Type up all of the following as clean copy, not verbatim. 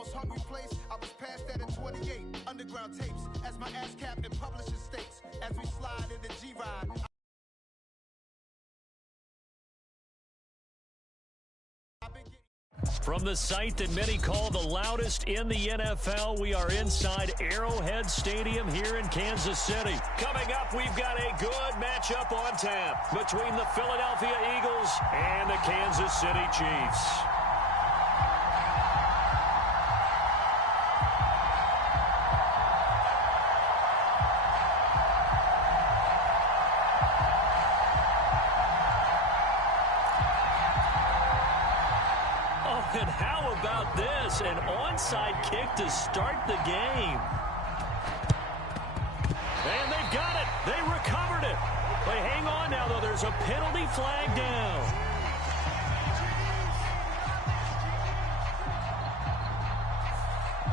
most hungry place. I was past that in 28. Underground tapes as my ass cap in publishing states. As we slide in the G-Ride. From the site that many call the loudest in the NFL, we are inside Arrowhead Stadium here in Kansas City. Coming up, we've got a good matchup on tap between the Philadelphia Eagles and the Kansas City Chiefs. And how about this? An onside kick to start the game. And they've got it. They recovered it. But hang on now, though. There's a penalty flag down.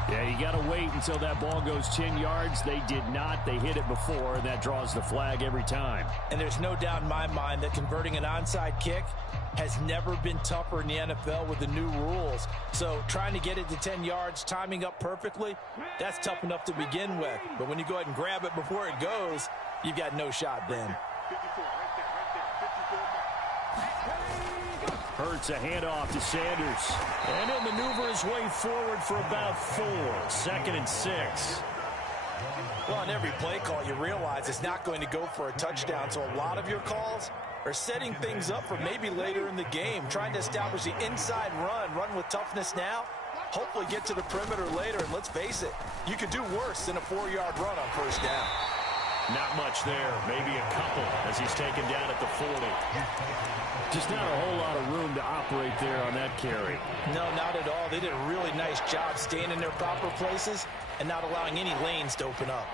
Yeah, you got to wait until that ball goes 10 yards. They did not. They hit it before, and that draws the flag every time. And there's no doubt in my mind that converting an onside kick has never been tougher in the NFL with the new rules. So trying to get it to 10 yards, timing up perfectly, that's tough enough to begin with. But when you go ahead and grab it before it goes, you've got no shot then. Hurts a handoff to Sanders. And he'll maneuver his way forward for about 4. 2nd and 6. Well, on every play call, you realize it's not going to go for a touchdown. So a lot of your calls are setting things up for maybe later in the game, trying to establish the inside run with toughness now, hopefully get to the perimeter later. And let's face it, you could do worse than a 4-yard run on first down. Not much there, maybe a couple as he's taken down at the 40. Just not a whole lot of room to operate there on that carry. No, not at all. They did a really nice job staying in their proper places and not allowing any lanes to open up.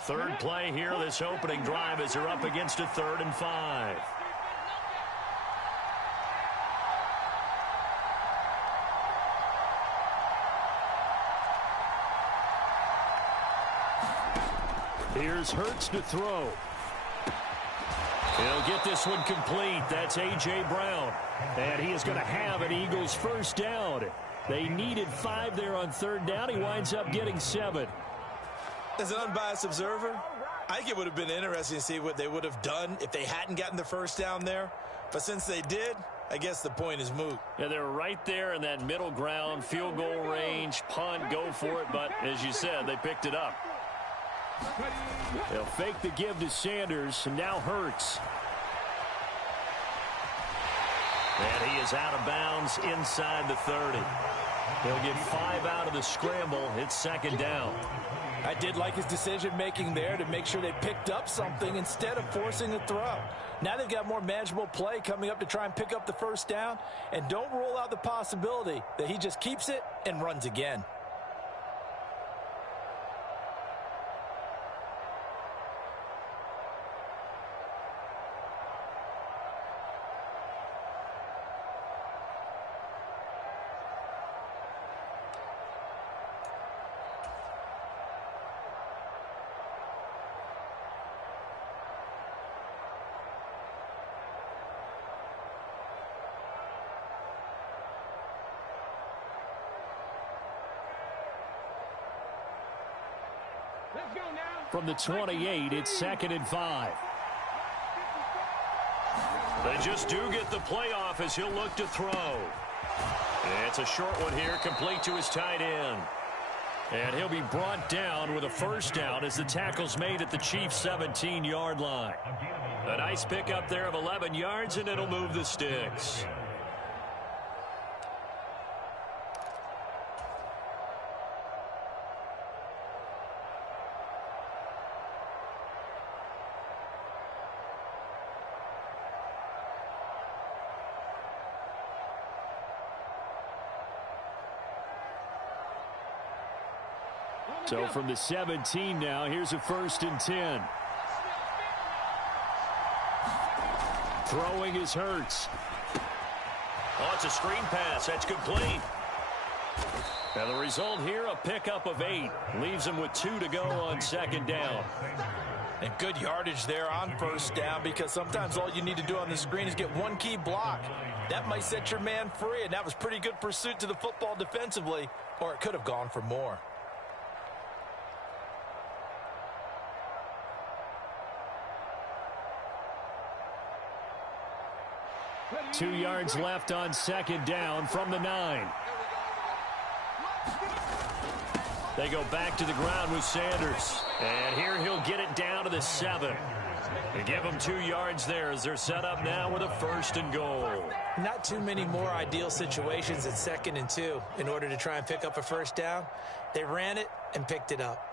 Third play here, this opening drive as they're up against a 3rd and 5. Here's Hurts to throw. He'll get this one complete. That's A.J. Brown. And he is going to have an Eagles first down. They needed 5 there on 3rd down. He winds up getting 7. As an unbiased observer, I think it would have been interesting to see what they would have done if they hadn't gotten the first down there. But since they did, I guess the point is moot. Yeah, they're right there in that middle ground, field goal range, punt, go for it. But as you said, they picked it up. They'll fake the give to Sanders, and now Hurts. And he is out of bounds inside the 30. He'll get 5 out of the scramble. It's 2nd down. I did like his decision-making there to make sure they picked up something instead of forcing a throw. Now they've got more manageable play coming up to try and pick up the first down. And don't rule out the possibility that he just keeps it and runs again. From the 28, it's 2nd and 5. They just do get the playoff as he'll look to throw. It's a short one here, complete to his tight end. And he'll be brought down with a first down as the tackle's made at the Chiefs' 17-yard line. A nice pickup there of 11 yards, and it'll move the sticks. So from the 17 now, here's a 1st and 10. Throwing is Hurts. Oh, it's a screen pass. That's complete. And the result here, a pickup of 8. Leaves him with 2 to go on second down. And good yardage there on first down, because sometimes all you need to do on the screen is get one key block. That might set your man free, and that was pretty good pursuit to the football defensively, or it could have gone for more. Two yards left on second down from the 9. They go back to the ground with Sanders. And here he'll get it down to the 7. They give him 2 yards there as they're set up now with a 1st and goal. Not too many more ideal situations at 2nd and 2 in order to try and pick up a 1st down. They ran it and picked it up.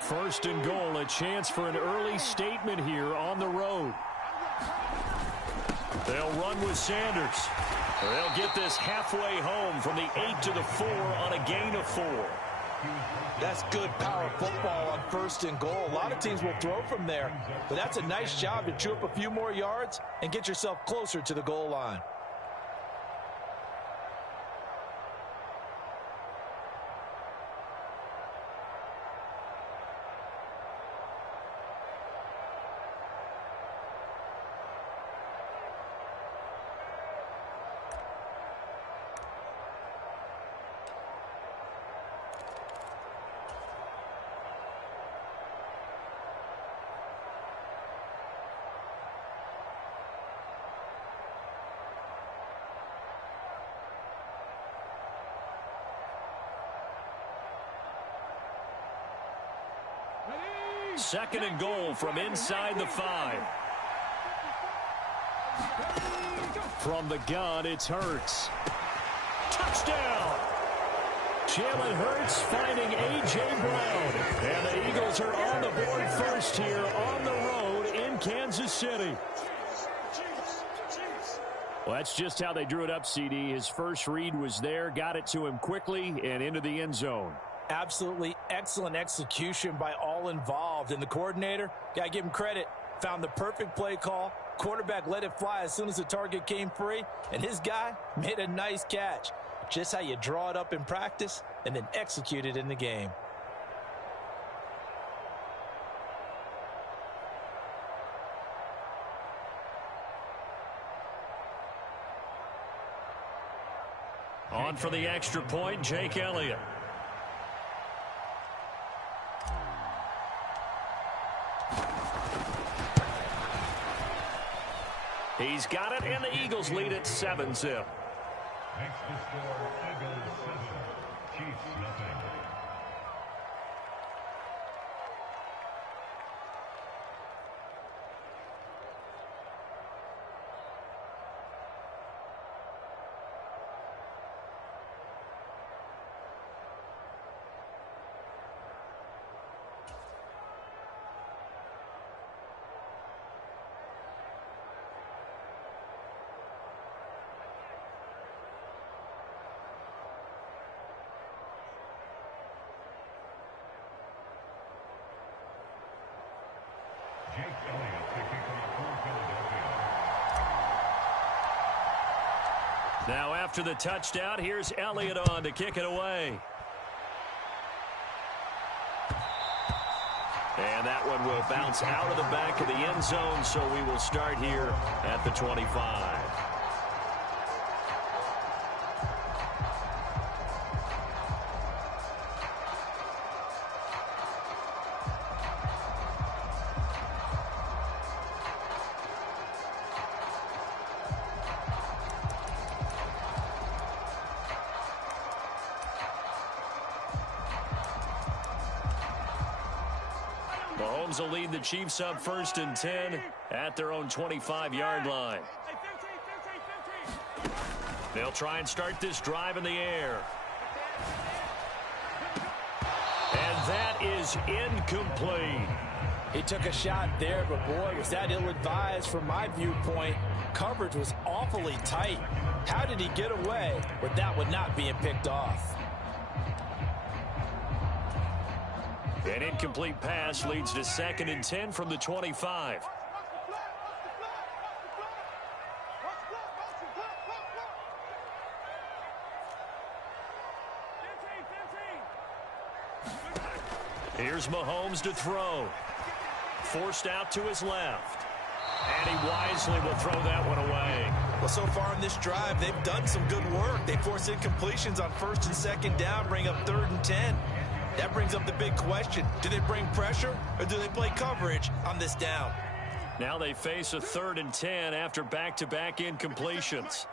First and goal, a chance for an early statement here on the road. They'll run with Sanders. They'll get this halfway home from the 8 to the 4 on a gain of 4. That's good power football on 1st and goal. A lot of teams will throw from there, but that's a nice job to chew up a few more yards and get yourself closer to the goal line. Second and goal from inside the 5. From the gun, it's Hurts. Touchdown! Jalen Hurts finding A.J. Brown. And the Eagles are on the board first here on the road in Kansas City. Well, that's just how they drew it up, CD. His first read was there, got it to him quickly, and into the end zone. Absolutely excellent execution by all involved. And the coordinator, got to give him credit, found the perfect play call. Quarterback let it fly as soon as the target came free. And his guy made a nice catch. Just how you draw it up in practice and then execute it in the game. On for the extra point, Jake Elliott. He's got it, and the Eagles lead at 7-zip. Next to score, Eagles 7, Chiefs nothing. Now after the touchdown, here's Elliott on to kick it away. And that one will bounce out of the back of the end zone, so we will start here at the 25. Mahomes will lead the Chiefs up 1st and 10 at their own 25-yard line. They'll try and start this drive in the air. And that is incomplete. He took a shot there, but boy, was that ill-advised from my viewpoint. Coverage was awfully tight. How did he get away with that one not being picked off? An incomplete pass leads to 2nd and 10 from the 25. Here's Mahomes to throw. Forced out to his left. And he wisely will throw that one away. Well, so far in this drive, they've done some good work. They force incompletions on 1st and 2nd down, bring up 3rd and 10. That brings up the big question. Do they bring pressure or do they play coverage on this down? Now they face a 3rd and 10 after back-to-back incompletions.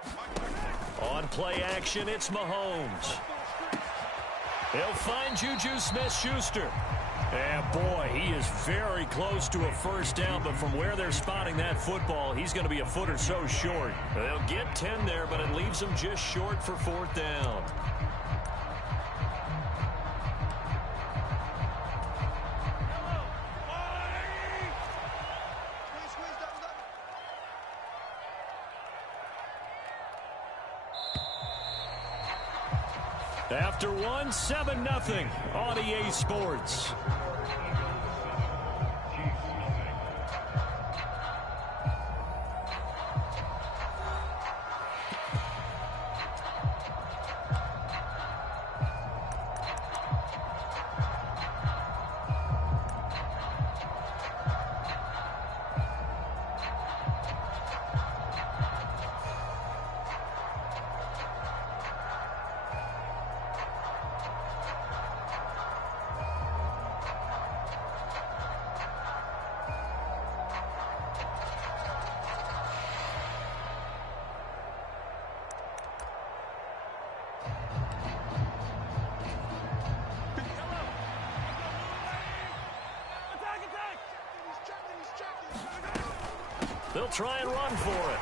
On play action, it's Mahomes. He'll find Juju Smith-Schuster. And boy, he is very close to a 1st down, but from where they're spotting that football, he's going to be a foot or so short. They'll get 10 there, but it leaves them just short for 4th down. After one, 7-0 on EA Sports. They'll try and run for it.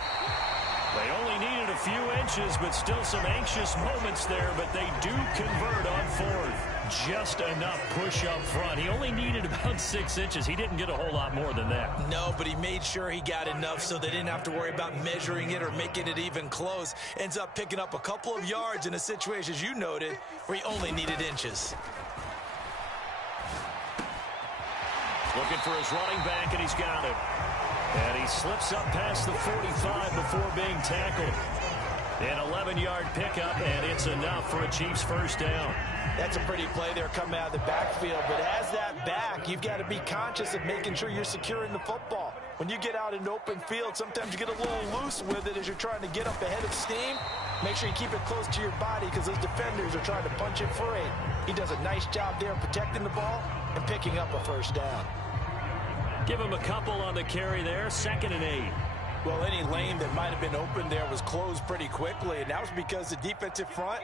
They only needed a few inches, but still some anxious moments there, but they do convert on 4th. Just enough push up front. He only needed about 6 inches. He didn't get a whole lot more than that. No, but he made sure he got enough so they didn't have to worry about measuring it or making it even close. Ends up picking up a couple of yards in a situation, as you noted, where he only needed inches. Looking for his running back, and he's got it. And he slips up past the 45 before being tackled. An 11-yard pickup, and it's enough for a Chiefs 1st down. That's a pretty play there coming out of the backfield. But as that back, you've got to be conscious of making sure you're securing the football. When you get out in open field, sometimes you get a little loose with it as you're trying to get up ahead of steam. Make sure you keep it close to your body because those defenders are trying to punch it free. He does a nice job there protecting the ball and picking up a 1st down. Give him a couple on the carry there, 2nd and 8. Well, any lane that might have been open there was closed pretty quickly, and that was because the defensive front,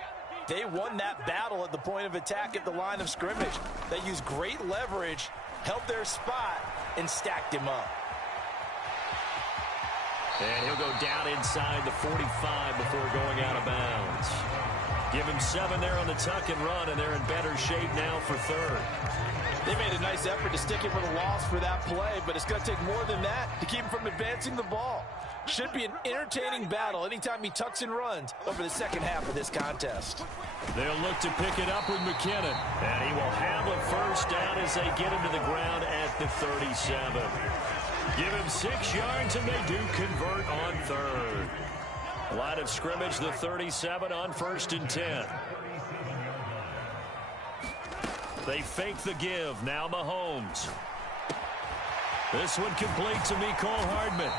they won that battle at the point of attack at the line of scrimmage. They used great leverage, held their spot, and stacked him up. And he'll go down inside the 45 before going out of bounds. Give him 7 there on the tuck and run, and they're in better shape now for 3rd. They made a nice effort to stick him with a loss for that play, but it's going to take more than that to keep him from advancing the ball. Should be an entertaining battle anytime he tucks and runs over the 2nd half of this contest. They'll look to pick it up with McKinnon, and he will have a 1st down as they get him to the ground at the 37. Give him 6 yards, and they do convert on 3rd. Line of scrimmage, the 37 on 1st and 10. They fake the give. Now Mahomes. This one complete to Mecole Hardman.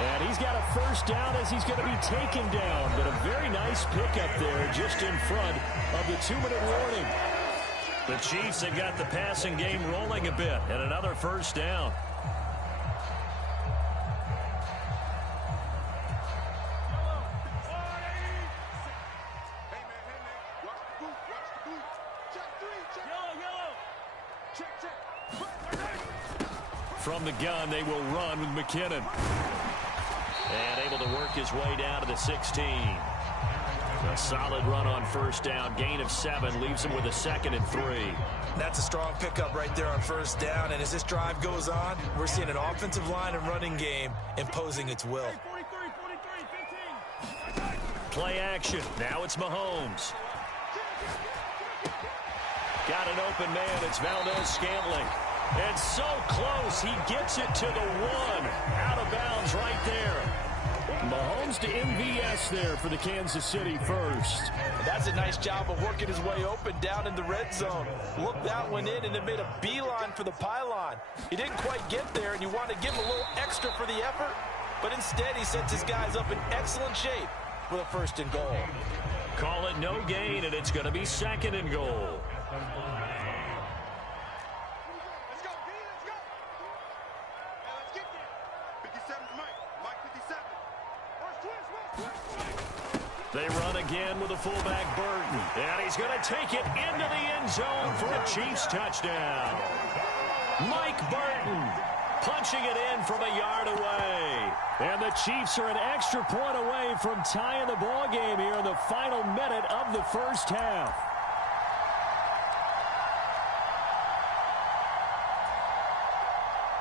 And he's got a 1st down as he's going to be taken down. But a very nice pickup there just in front of the 2-minute warning. The Chiefs have got the passing game rolling a bit. And another 1st down. from the gun, they will run with McKinnon. And able to work his way down to the 16. A solid run on first down. Gain of 7 leaves him with a 2nd and 3. That's a strong pickup right there on first down. And as this drive goes on, we're seeing an offensive line and running game imposing its will. Play action. Now it's Mahomes. Got an open man. It's Valdez-Scantling. And so close. He gets it to the 1. Out of bounds right there. Mahomes to MVS there for the Kansas City first. That's a nice job of working his way open down in the red zone. Looked that one in and then made a beeline for the pylon. He didn't quite get there, and you want to give him a little extra for the effort. But instead, he sets his guys up in excellent shape with a 1st and goal. Call it no gain, and it's going to be 2nd and goal. They run again with a fullback, Burton. And he's going to take it into the end zone for a Chiefs touchdown. Mike Burton punching it in from a yard away. And the Chiefs are an extra point away from tying the ball game here in the final minute of the first half.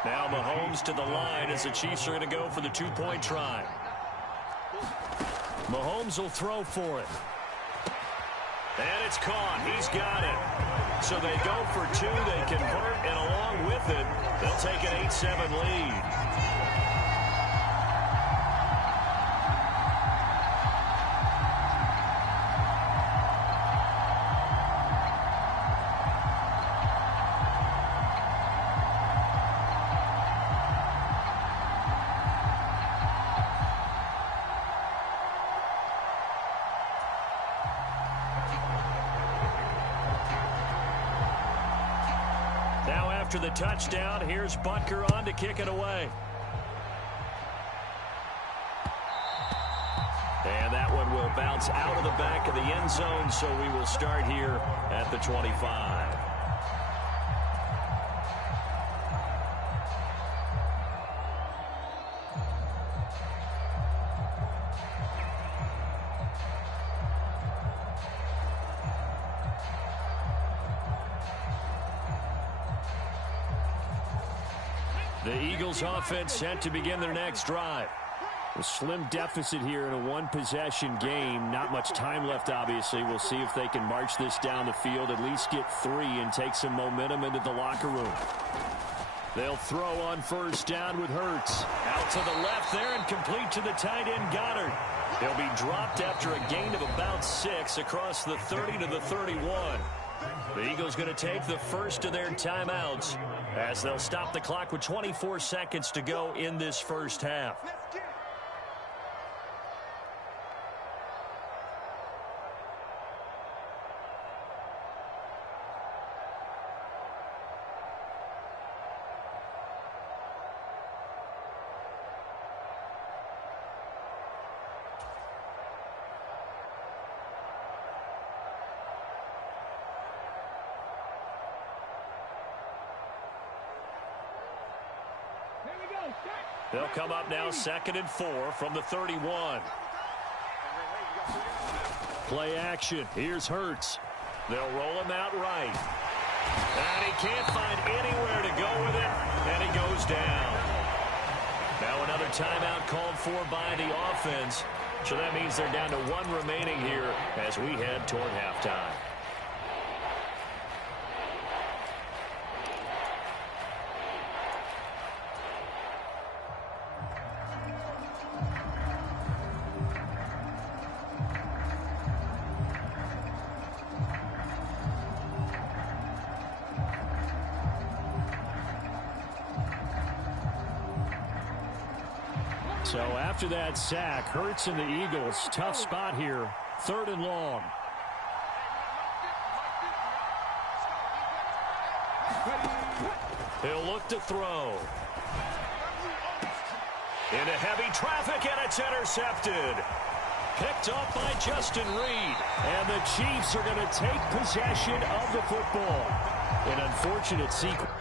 Now Mahomes to the line as the Chiefs are going to go for the 2-point try. Mahomes will throw for it. And it's caught. He's got it. So they go for 2. They convert, and along with it, they'll take an 8-7 lead. After the touchdown, here's Butker on to kick it away. And that one will bounce out of the back of the end zone, so we will start here at the 25. The Eagles offense set to begin their next drive. A slim deficit here in a one-possession game. Not much time left, obviously. We'll see if they can march this down the field, at least get 3 and take some momentum into the locker room. They'll throw on first down with Hurts. Out to the left there and complete to the tight end, Goddard. He'll be dropped after a gain of about 6 across the 30 to the 31. The Eagles going to take the first of their timeouts as they'll stop the clock with 24 seconds to go in this first half. They'll come up now 2nd and 4 from the 31. Play action. Here's Hurts. They'll roll him out right. And he can't find anywhere to go with it, and he goes down. Now another timeout called for by the offense. So that means they're down to 1 remaining here as we head toward halftime. So after that sack, Hurts and the Eagles, tough spot here, 3rd and long. He'll look to throw. Into heavy traffic, and it's intercepted. Picked off by Justin Reed. And the Chiefs are going to take possession of the football. An unfortunate sequence.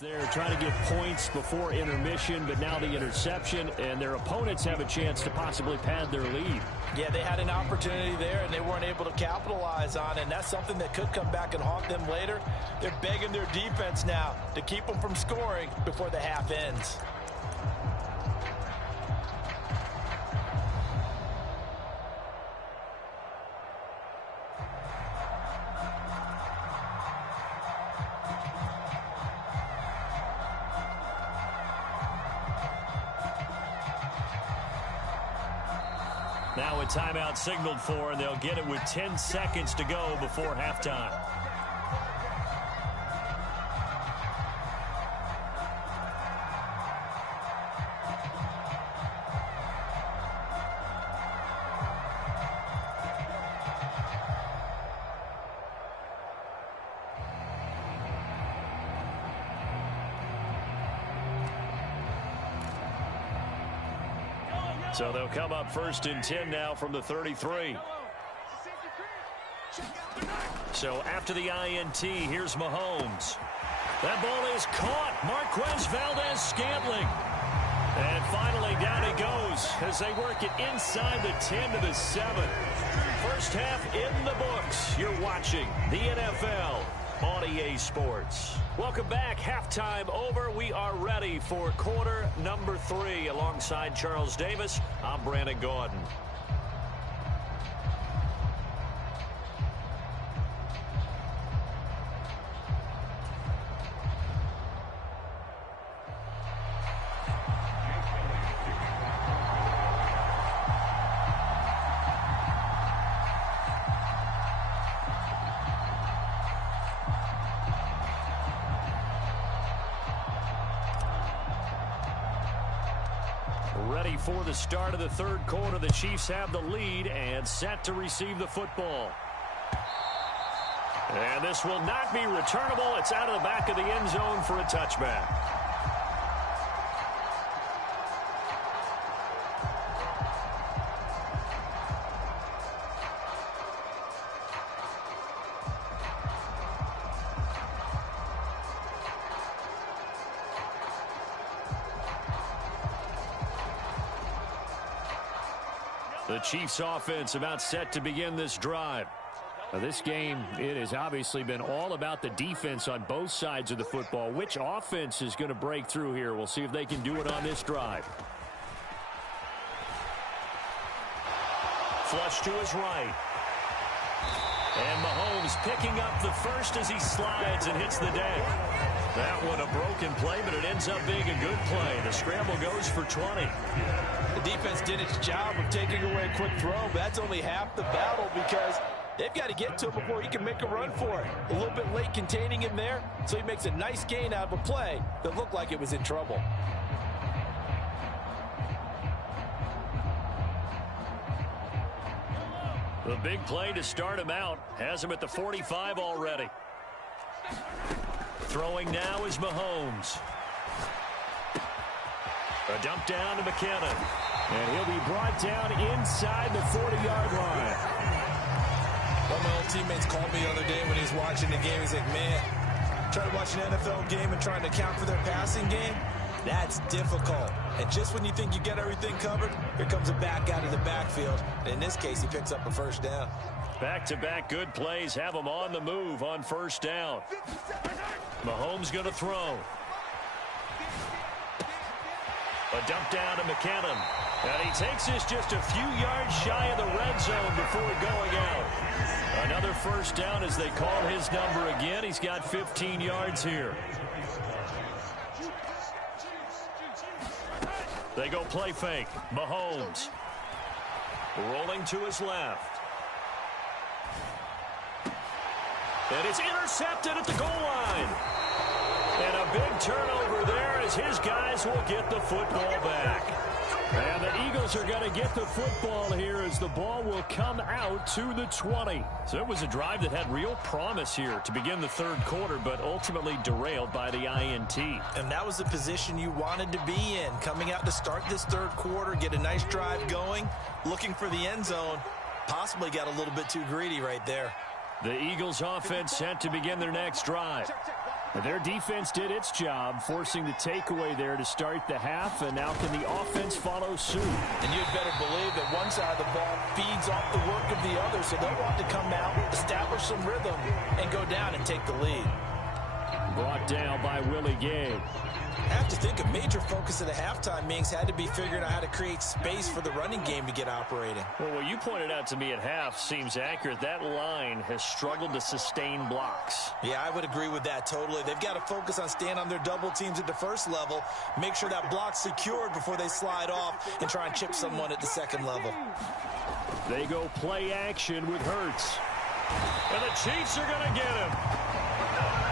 They're trying to get points before intermission, but now the interception, and their opponents have a chance to possibly pad their lead. Yeah, they had an opportunity there, and they weren't able to capitalize on it, and that's something that could come back and haunt them later. They're begging their defense now to keep them from scoring before the half ends. Now a timeout signaled for, and they'll get it with 10 seconds to go before halftime. So they'll come up 1st and 10 now from the 33. So after the INT, here's Mahomes. That ball is caught. Marquez Valdez-Scantling. And finally down he goes as they work it inside the 10 to the 7. First half in the books. You're watching the NFL on EA Sports. Welcome back. Halftime over. We are ready for quarter number 3. Alongside Charles Davis, I'm Brandon Gordon. Ready for the start of the third quarter. The Chiefs have the lead and set to receive the football. And this will not be returnable. It's out of the back of the end zone for a touchback. The Chiefs offense about set to begin this drive. Now, this game, it has obviously been all about the defense on both sides of the football. Which offense is going to break through here? We'll see if they can do it on this drive. Flush to his right. And Mahomes picking up the first as he slides and hits the deck. That one a broken play, but it ends up being a good play. The scramble goes for 20. The defense did its job of taking away a quick throw, but that's only half the battle because they've got to get to him before he can make a run for it. A little bit late containing him there, so he makes a nice gain out of a play that looked like it was in trouble. The big play to start him out has him at the 45 already. Throwing now is Mahomes. A dump down to McKinnon. And he'll be brought down inside the 40-yard line. One of my old teammates called me the other day when he was watching the game. He's like, man, trying to watch an NFL game and trying to account for their passing game, that's difficult. And just when you think you get everything covered, here comes a back out of the backfield. And in this case, he picks up a first down. Back-to-back good plays have him on the move on first down. Mahomes going to throw. A dump down to McKinnon. And he takes this just a few yards shy of the red zone before going out. Another first down as they call his number again. He's got 15 yards here. They go play fake. Mahomes rolling to his left. And it's intercepted at the goal line. And a big turnover there as his guys will get the football back. And the Eagles are going to get the football here as the ball will come out to the 20. So it was a drive that had real promise here to begin the third quarter, but ultimately derailed by the INT. And that was the position you wanted to be in. Coming out to start this third quarter, get a nice drive going, looking for the end zone. Possibly got a little bit too greedy right there. The Eagles offense set to begin their next drive. Their defense did its job, forcing the takeaway there to start the half, and now can the offense follow suit? And you'd better believe that one side of the ball feeds off the work of the other, so they'll want to come out, establish some rhythm, and go down and take the lead. Brought down by Willie Gay. I have to think a major focus of the halftime meetings had to be figuring out how to create space for the running game to get operating. Well, what you pointed out to me at half seems accurate. That line has struggled to sustain blocks. Yeah, I would agree with that totally. They've got to focus on staying on their double teams at the first level, make sure that block's secured before they slide off and try and chip someone at the second level. They go play action with Hurts. And the Chiefs are going to get him.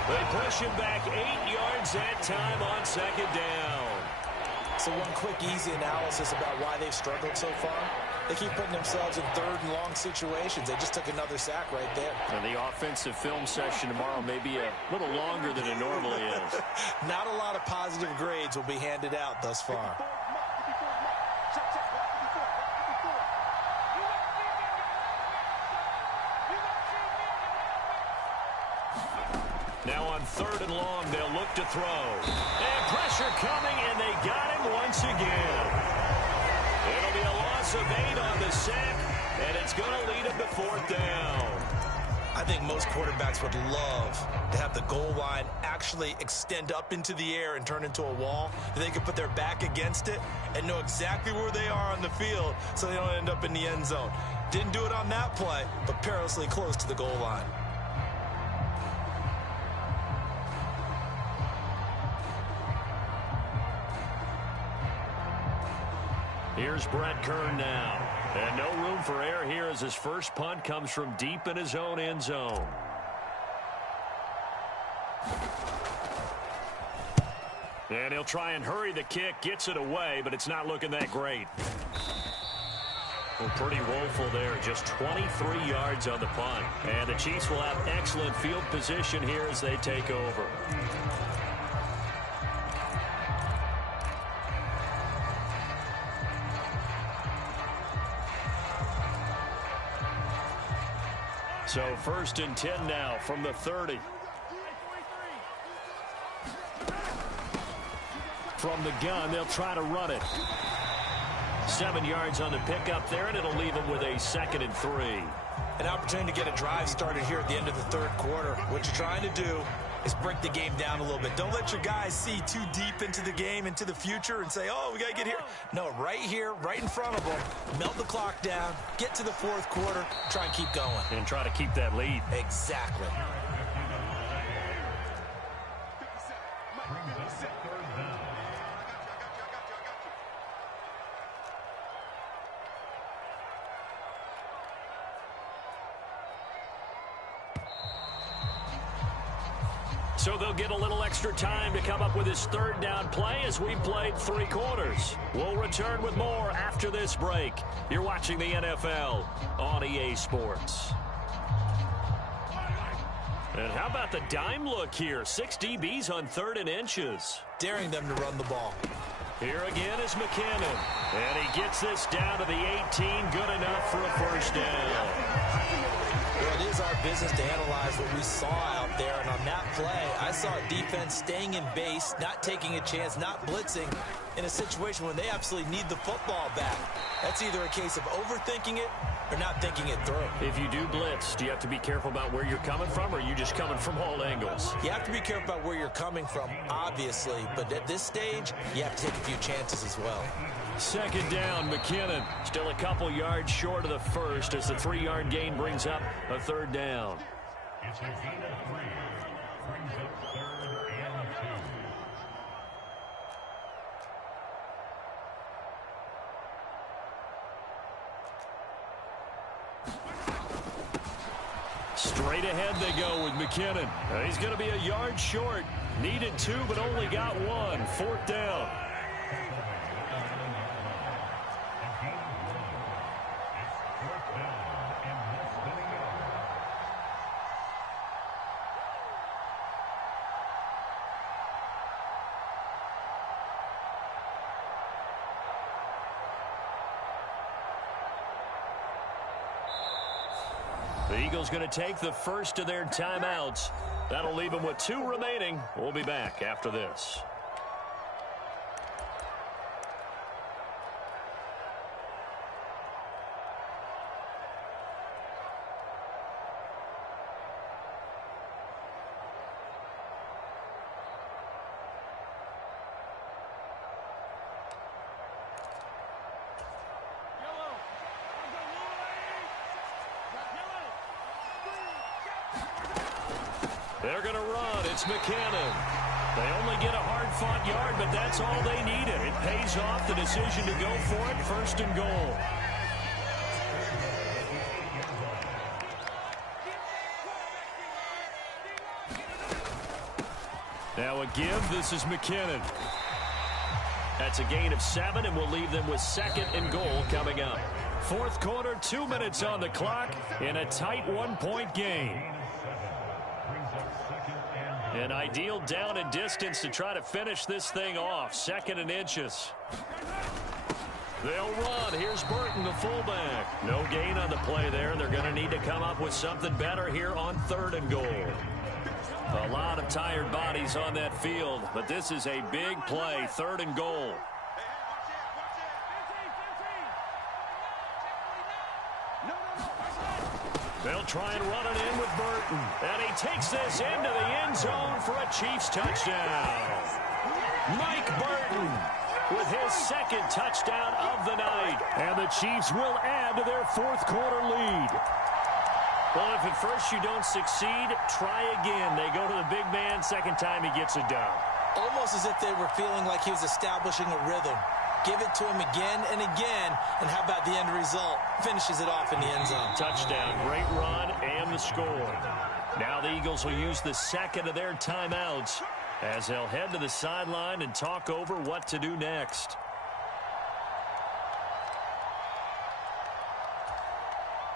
They push him back 8 yards that time on second down. So one quick, easy analysis about why they've struggled so far. They keep putting themselves in third and long situations. They just took another sack right there. And the offensive film session tomorrow may be a little longer than it normally is. Not a lot of positive grades will be handed out thus far. Now on third and long, they'll look to throw. And pressure coming, and they got him once again. It'll be a loss of 8 on the sack, and it's going to lead him to fourth down. I think most quarterbacks would love to have the goal line actually extend up into the air and turn into a wall. They can put their back against it and know exactly where they are on the field so they don't end up in the end zone. Didn't do it on that play, but perilously close to the goal line. Here's Brett Kern now. And no room for error here as his first punt comes from deep in his own end zone. And he'll try and hurry the kick, gets it away, but it's not looking that great. Well, pretty woeful there, just 23 yards on the punt. And the Chiefs will have excellent field position here as they take over. So first and 10 now from the 30. From the gun, they'll try to run it. 7 yards on the pickup there, and it'll leave them with a 2nd and 3. An opportunity to get a drive started here at the end of the third quarter. What you're trying to do is break the game down a little bit. Don't let your guys see too deep into the game, into the future, and say, oh, we got to get here. No, right here, right in front of them, melt the clock down, get to the fourth quarter, try and keep going. And try to keep that lead. Exactly. So they'll get a little extra time to come up with his third down play as we've played 3 quarters. We'll return with more after this break. You're watching the NFL on EA Sports. And how about the dime look here? 6 DBs on 3rd and inches. Daring them to run the ball. Here again is McKinnon. And he gets this down to the 18. Good enough for a first down. Well, it is our business to analyze what we saw out there, and on that play, I saw a defense staying in base, not taking a chance, not blitzing, in a situation where they absolutely need the football back. That's either a case of overthinking it or not thinking it through. If you do blitz, do you have to be careful about where you're coming from, or are you just coming from all angles? You have to be careful about where you're coming from, obviously, but at this stage, you have to take a few chances as well. 2nd down, McKinnon. Still a couple yards short of the first as the 3-yard gain brings up a 3rd down. It's a gain of 3. Brings up 3rd and 2. Straight ahead they go with McKinnon. He's going to be a yard short. Needed 2, but only got 1. 4th down. The Eagles going to take the first of their timeouts That'll leave him with 2 remaining. We'll be back after this. They're going to run. It's McKinnon. They only get a hard-fought yard, but that's all they needed. It pays off the decision to go for it, 1st and goal. Now a give. This is McKinnon. That's a gain of 7, and we'll leave them with 2nd and goal coming up. 4th quarter, 2 minutes on the clock in a tight 1-point game. An ideal down and distance to try to finish this thing off. 2nd and inches. They'll run. Here's Burton, the fullback. No gain on the play there. They're going to need to come up with something better here on 3rd and goal. A lot of tired bodies on that field, but this is a big play. 3rd and goal. They'll try and run it in with Burton. And he takes this into the end zone for a Chiefs touchdown. Mike Burton with his 2nd touchdown of the night. And the Chiefs will add to their 4th quarter lead. Well, if at first you don't succeed, try again. They go to the big man. 2nd time he gets it done. Almost as if they were feeling like he was establishing a rhythm. Give it to him again and again, and how about the end result? Finishes it off in the end zone. Touchdown, great run, and the score. Now the Eagles will use the 2nd of their timeouts as they'll head to the sideline and talk over what to do next.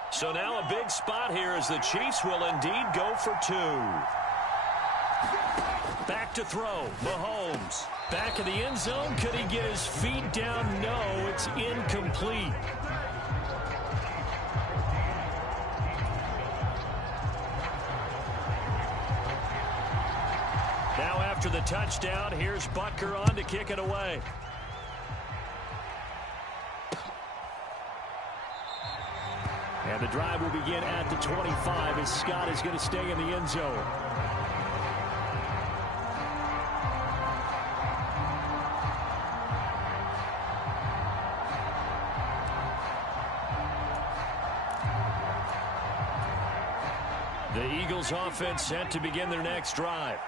So now a big spot here as the Chiefs will indeed go for 2. Back to throw, Mahomes. Back in the end zone. Could he get his feet down? No, it's incomplete. Now after the touchdown, here's Butker on to kick it away. And the drive will begin at the 25 as Scott is going to stay in the end zone. The Eagles offense set to begin their next drive.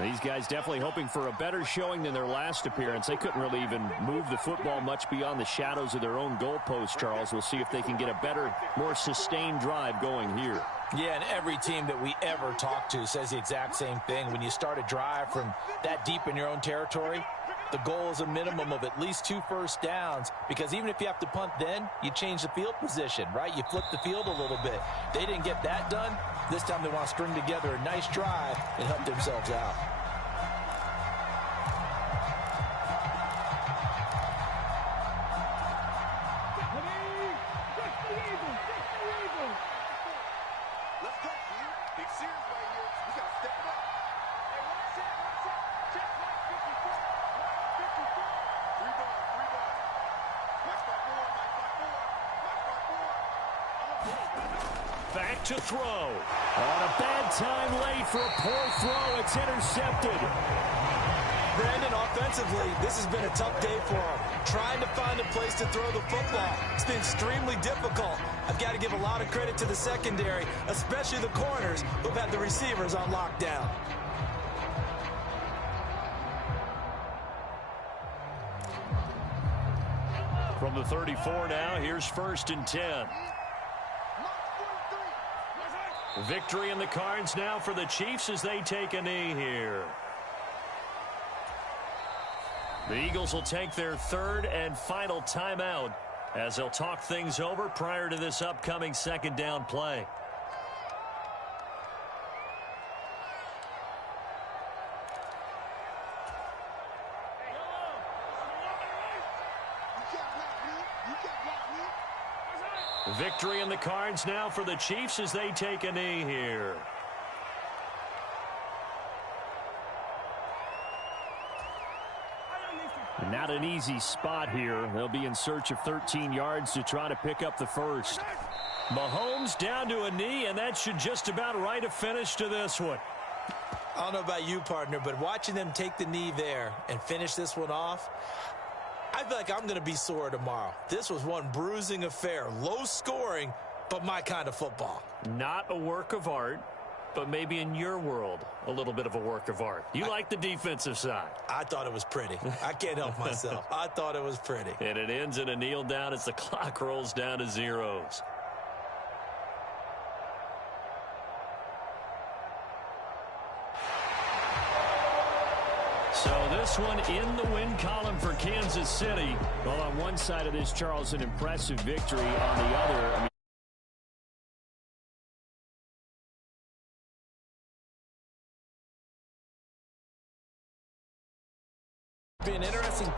These guys definitely hoping for a better showing than their last appearance. They couldn't really even move the football much beyond the shadows of their own goalpost, Charles. We'll see if they can get a better, more sustained drive going here. Yeah, and every team that we ever talk to says the exact same thing. When you start a drive from that deep in your own territory, the goal is a minimum of at least 2 first downs, because even if you have to punt then, you change the field position, right? You flip the field a little bit. They didn't get that done. This time they want to string together a nice drive and help themselves out. Back to throw. On a bad time late for a poor throw. It's intercepted. Brandon, offensively, this has been a tough day for him. Trying to find a place to throw the football. It's been extremely difficult. I've got to give a lot of credit to the secondary, especially the corners who've had the receivers on lockdown. From the 34 now, here's 1st and 10. Victory in the cards now for the Chiefs as they take a knee here. The Eagles will take their 3rd and final timeout as they'll talk things over prior to this upcoming 2nd down play. Victory in the cards now for the Chiefs as they take a knee here. Not an easy spot here. They'll be in search of 13 yards to try to pick up the first. Mahomes down to a knee, and that should just about write a finish to this one. I don't know about you, partner, but watching them take the knee there and finish this one off, I feel like I'm going to be sore tomorrow. This was one bruising affair. Low scoring, but my kind of football. Not a work of art, but maybe in your world, a little bit of a work of art. You like the defensive side. I thought it was pretty. I can't help myself. I thought it was pretty. And it ends in a kneel down as the clock rolls down to zeros. So this one in the win column for Kansas City. Well, on one side of this, Charles, an impressive victory. On the other, Be an interesting